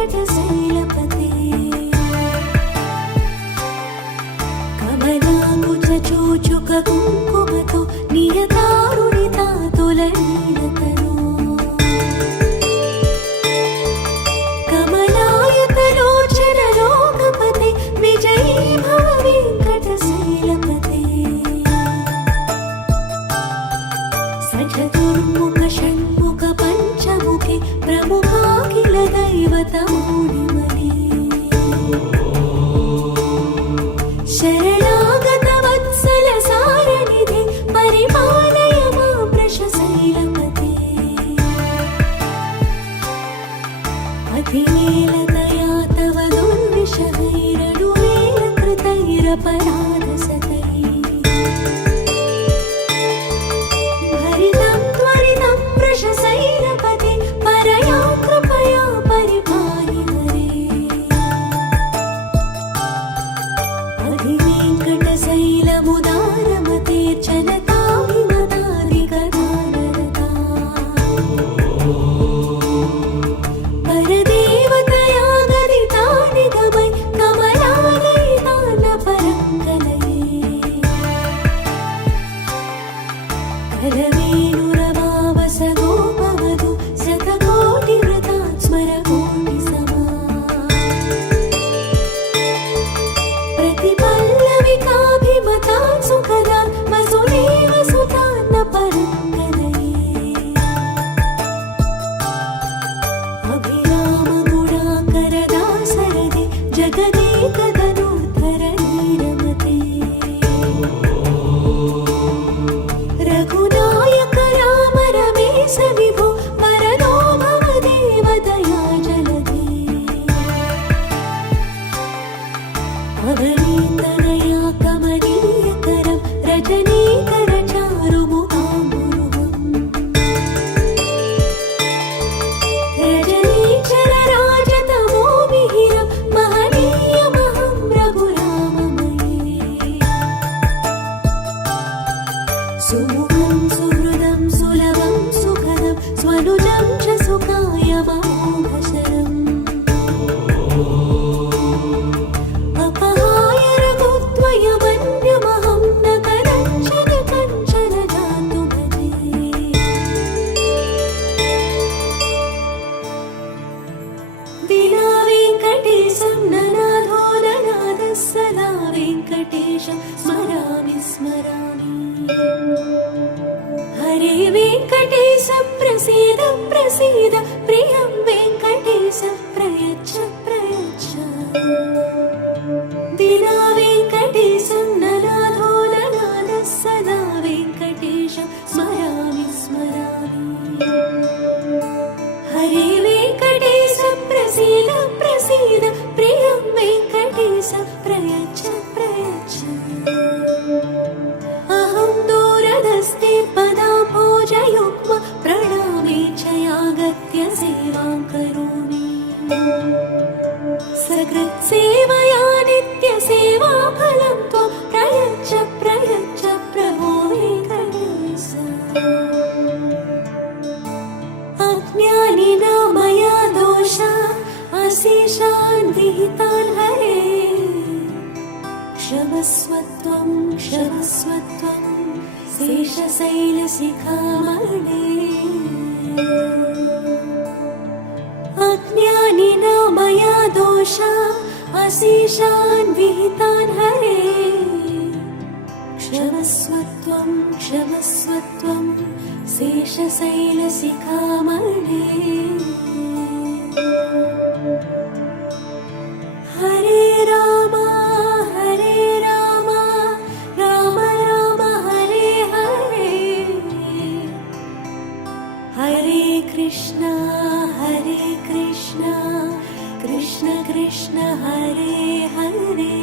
శైలపతే కమలాంగుజ చూచుక కుంకుమతో నియతారుణితా తొలనీలతను కమలాయతలోచన లోకపతే విజయీ భవ వెంకట శైలపతే సచతుర్ముఖ షణ్ముఖ పంచముఖి ప్రముఖాఖిల దైవతమూడిమనే శరణాగత వత్సల సారనిధి పరిపాలయ మాం వృషశైలపతే అధివేలతయా తవ దుర్విషహైరనువేల కృతైరపరాధసతై భరితం త్వరితం వృషశైలపతే పరయా కృపయా పరిపాहि హరే అధివేంకటశైలముదారమతేర్చనతాభిమతాదికదానరతా పరదేవతయా గదితా నిగమై కమలాలయితాన పరంగలయే కరవేణురవావస గోపవధు శతకోటివ్రతాత్ స్మర కోటి సమా प्रतिपल्लविकाभिमतात् सुखदात् वसुदेव सुतान्न परङ्गलये अभिरामगुणाकरदासरदे जगदेकधनुर्धरनीरमते रघुनायक राम रमेश विभो वरदो भव देवदया जलधे अवनीतनया कमनीयकरं रजनीकरचारुमुखाम्बुरुहम् रजनीचरराजतमोमिहिरं महनीयमहं रघुराममये सुमुखं सुहृदं सुलभं सुखदं स्वनुजं च सुखायमोघशरम् अपहाय रघुत्वयमन्यमहं न कनञ्चन कञ्चन जातु भजे विना वेङ्कटेशं ननाथो ननादः सदा वेङ्कटेशं स्मरामि स्मरामि हरे वेङ्कटेश प्रसीद प्रसीद प्रियं वेङ्कटेश प्रयच्छ प्रयच्छ विना वेङ्कटेशं ननाथो ननादः सदा वेङ्कटेशं स्मरामि स्मरामि हरे वेङ्कटेश प्रसीद प्रसीद प्रियं वेङ्कटेश प्रयच्छ प्रयच्छ अहं दूरधस्ते पदाम्भोजयुग्म प्रणामे च यागत्य सेवां करोमि सकृत्सेवया नित्यसेवाफलं त्वं प्रयच्छ प्रयच्छ प्रभो वेङ्कटेश अज्ञानिना मया दोषा अशेषान् विहितान् हरे क्षमस्वत्वं क्षमस्वत्वं शेषशैलशिखामणे अज्ञानिना मया दोषा अशेषान् विहितान् हरे क्षमस्वत्वं क्षमस्वत्वं शेषशैलशिखामणे हरे राम राम राम हरे हरे हरे कृष्णा कृष्ण कृष्ण हरे हरे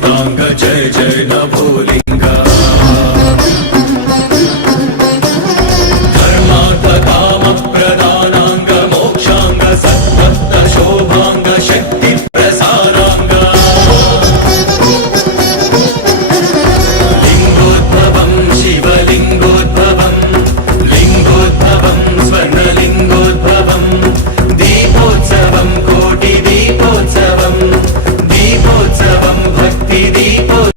शान्ताङ्ग जय जय नभोलिङ्ग धर्मार्थ काम प्रदानाङ्ग मोक्षाङ्ग सत्त्वत्त शोभाङ्ग शक्ति प्रसाराङ्ग लिङ्गोद्भवं शिवलिङ्गोद्भवं लिङ्गोद्भवं स्वर्णलिङ्गोद्भवं दीपोत्सवं कोटिदीपोत्सवं दीपोत्सवं भक्तिदीपोत्सवम्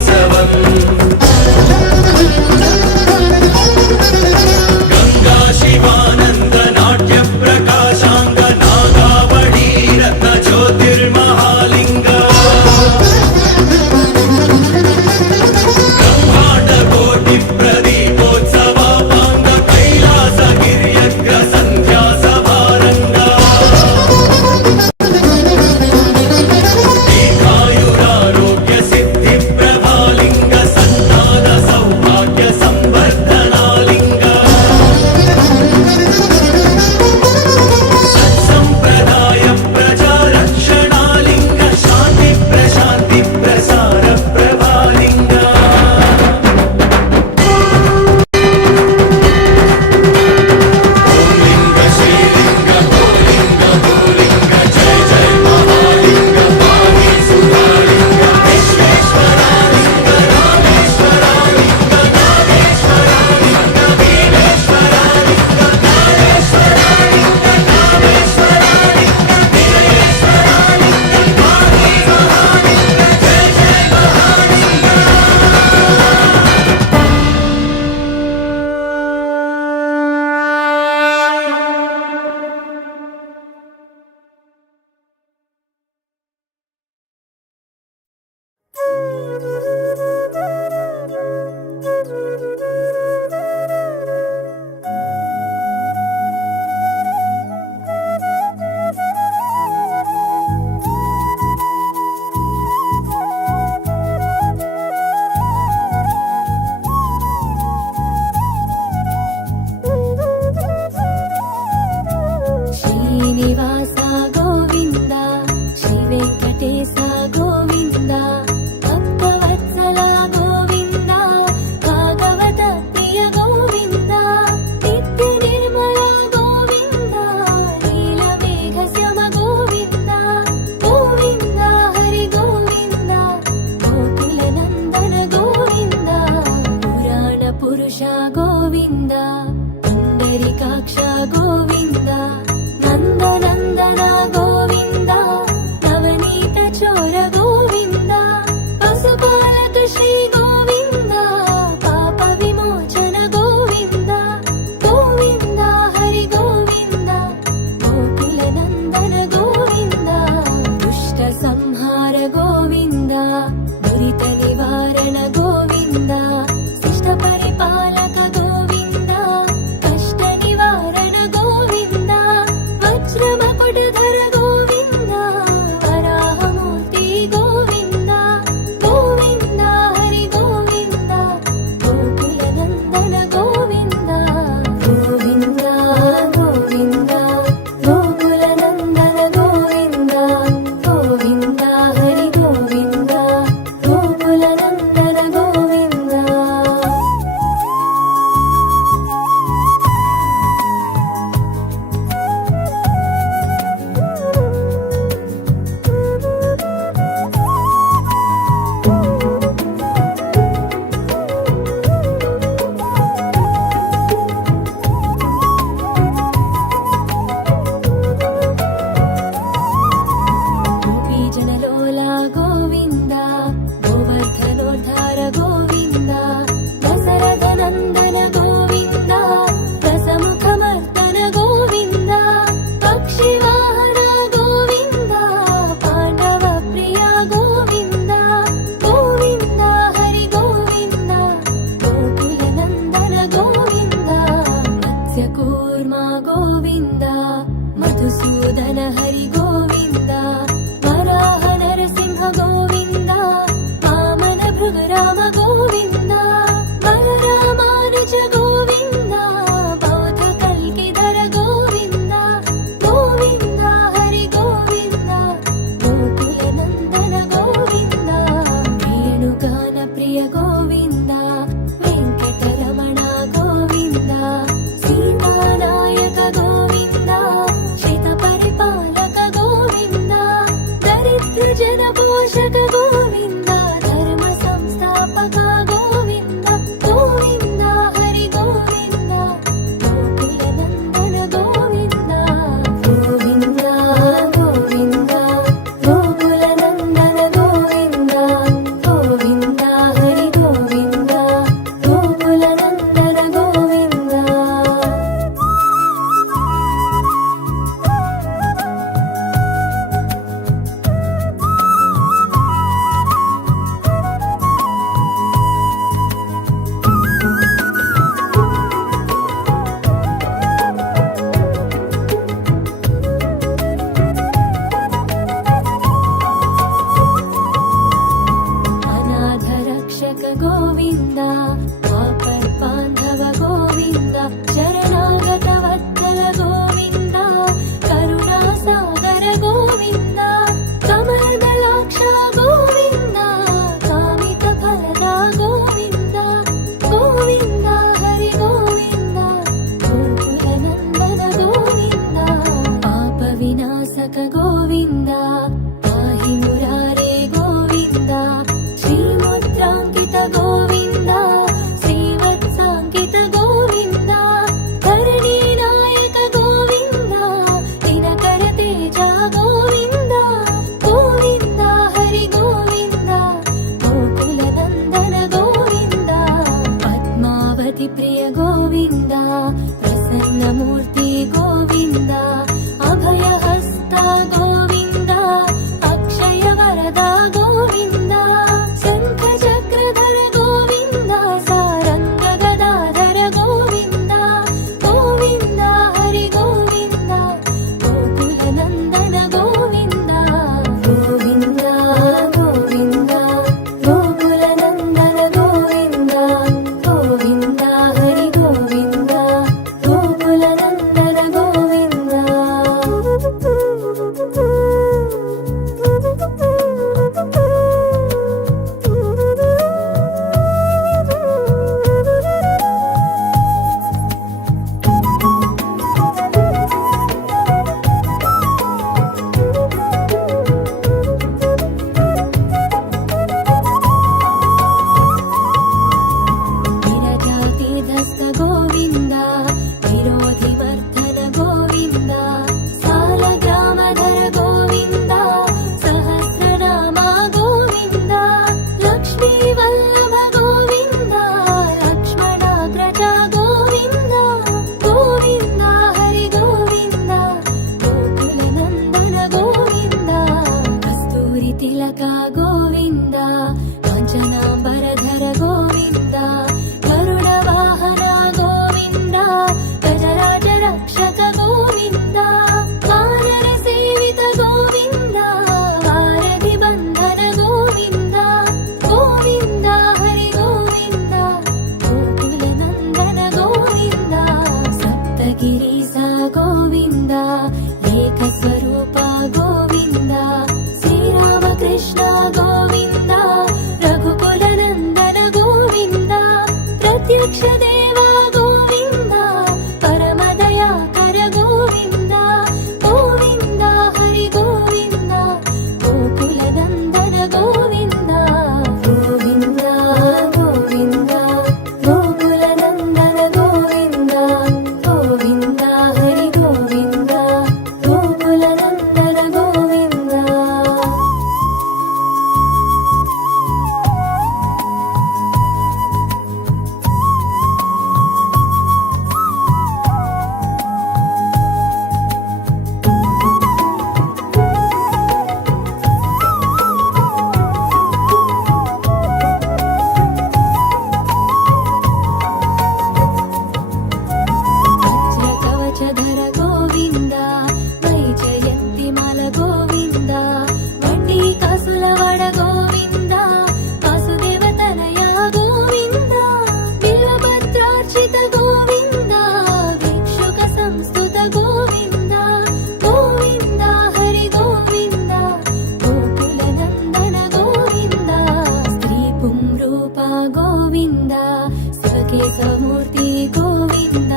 సమూర్తి గోవింద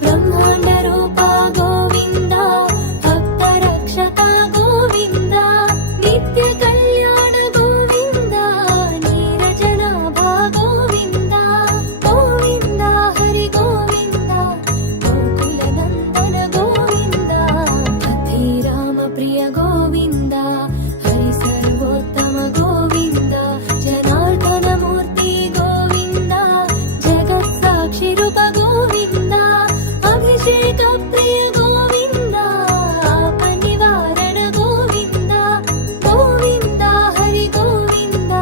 బ్రహ్మాండ రూప గోవింద భక్త రక్షక గోవింద నిత్య కళ్యాణ గోవింద నీరజనాభ గోవింద గోవింద హరి గోవింద గోకుల నందన గోవింద అధిరామ ప్రియ గోవింద హరి సర్వోత్తమ గోవింద జనార్దన మూర్తి గోవింద జగత్ సాక్షి రూప గోవింద అభిషేక ప్రియ గోవింద ఆప నివారణ గోవింద గోవింద హరి గోవింద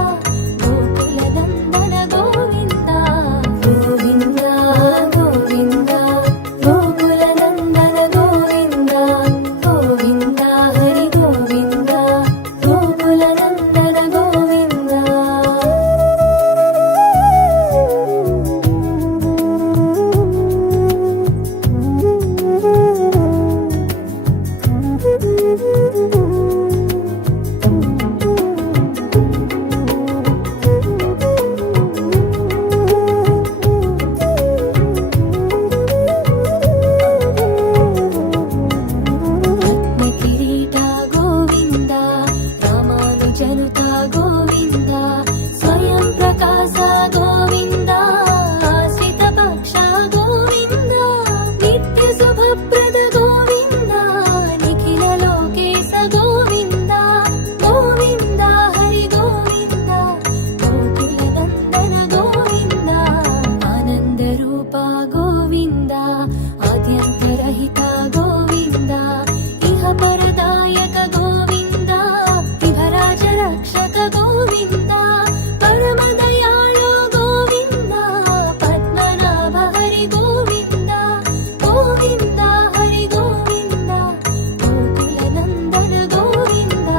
గోకుల నందన గోవింద గోవింద గోవింద గోకుల నందన గోవింద గోవింద హరి గోవింద గోకుల నందన గోవింద కిరీట గోవింద రామానుజనుత గోవింద స్వయం ప్రకాశ గోవింద ఆశ్రిత పక్ష గోవింద నిత్య శుభప్రద గోవింద నిఖిల లోకేశ గోవింద గోవింద హరి గోవింద గోకుల నందన గోవింద ఆనంద రూప గోవింద ఆద్యంతరహిత గోవింద ఇహ పరదాయక గోవింద విభరాజ రక్షక గోవింద పరమ దయాళు గోవింద పద్మనాభ హరి గోవింద గోవింద హరి గోవింద గోకుల నందన గోవింద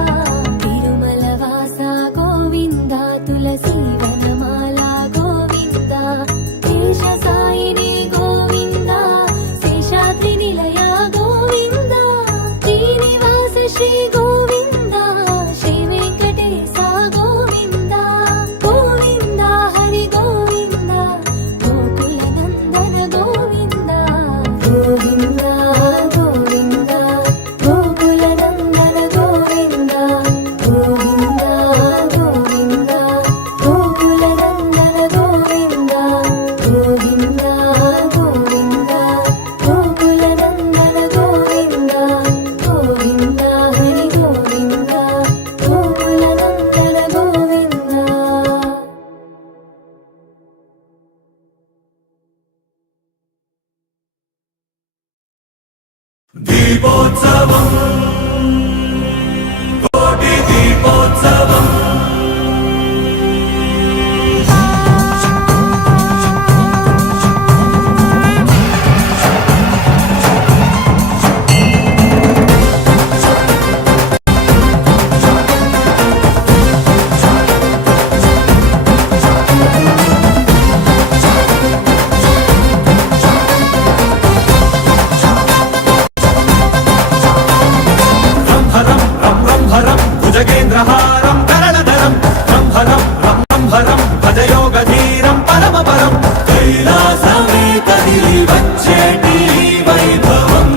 తిరుమల వాస గోవింద తులసి వనమాల గోవింద కేశ సాయిని గోవింద శేషాద్రి నిలయ గోవింద శ్రీనివాస శ్రీ గోవింద శ్రీ వెంకటేశ గోవింద గోవింద హరి గోవింద గోకుల నందన గోవింద గోవింద గోవింద గోకుల నందన గోవింద గోవింద గోవింద గోకుల నందన గోవింద గోవింద గోవింద గోకుల నందన గోవింద గోవింద హరి గోవింద గోకుల నందన గోవింద దీపోత్సవం కోటి దీపోత్సవం రంభరం రం రంభరం భుజగేంద్రహారం కరణధరం రంభరం రం రంభరం భజయోగధీరం పరమపరం కైలాసమే కదిలి వచ్చేటి వైభవం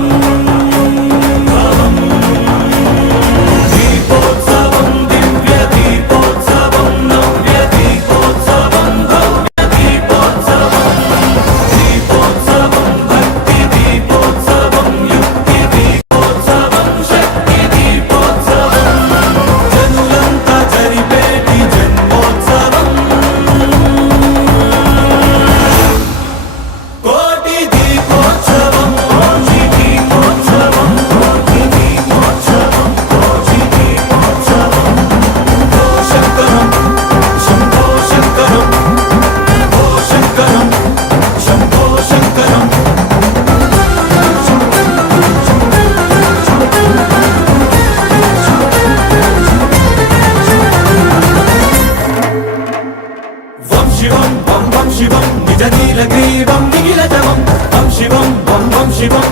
దీపోత్సవం దివ్య దీపోత్సవం నవ్య దీపోత్సవం భవ్య దీపోత్సవం దీపోత్సవం భక్తి దీపోత్సవం యుక్తి దీపోత్సవం శక్తి దీపోత్సవం జనులంతా జరిపేటి జన్మోత్సవం కోటి దీపోత్సవం కోటి దీపోత్సవం కోటి దీపోత్సవం కోటి దీపోత్సవం ఓ శంకరం శంభో శంకరం ఓ శంకరం శంభో శంకరం వం శివం వం వం శివం నిజ నీలగ్రీవం నిఖిలజవం వం శివం వం వం శివం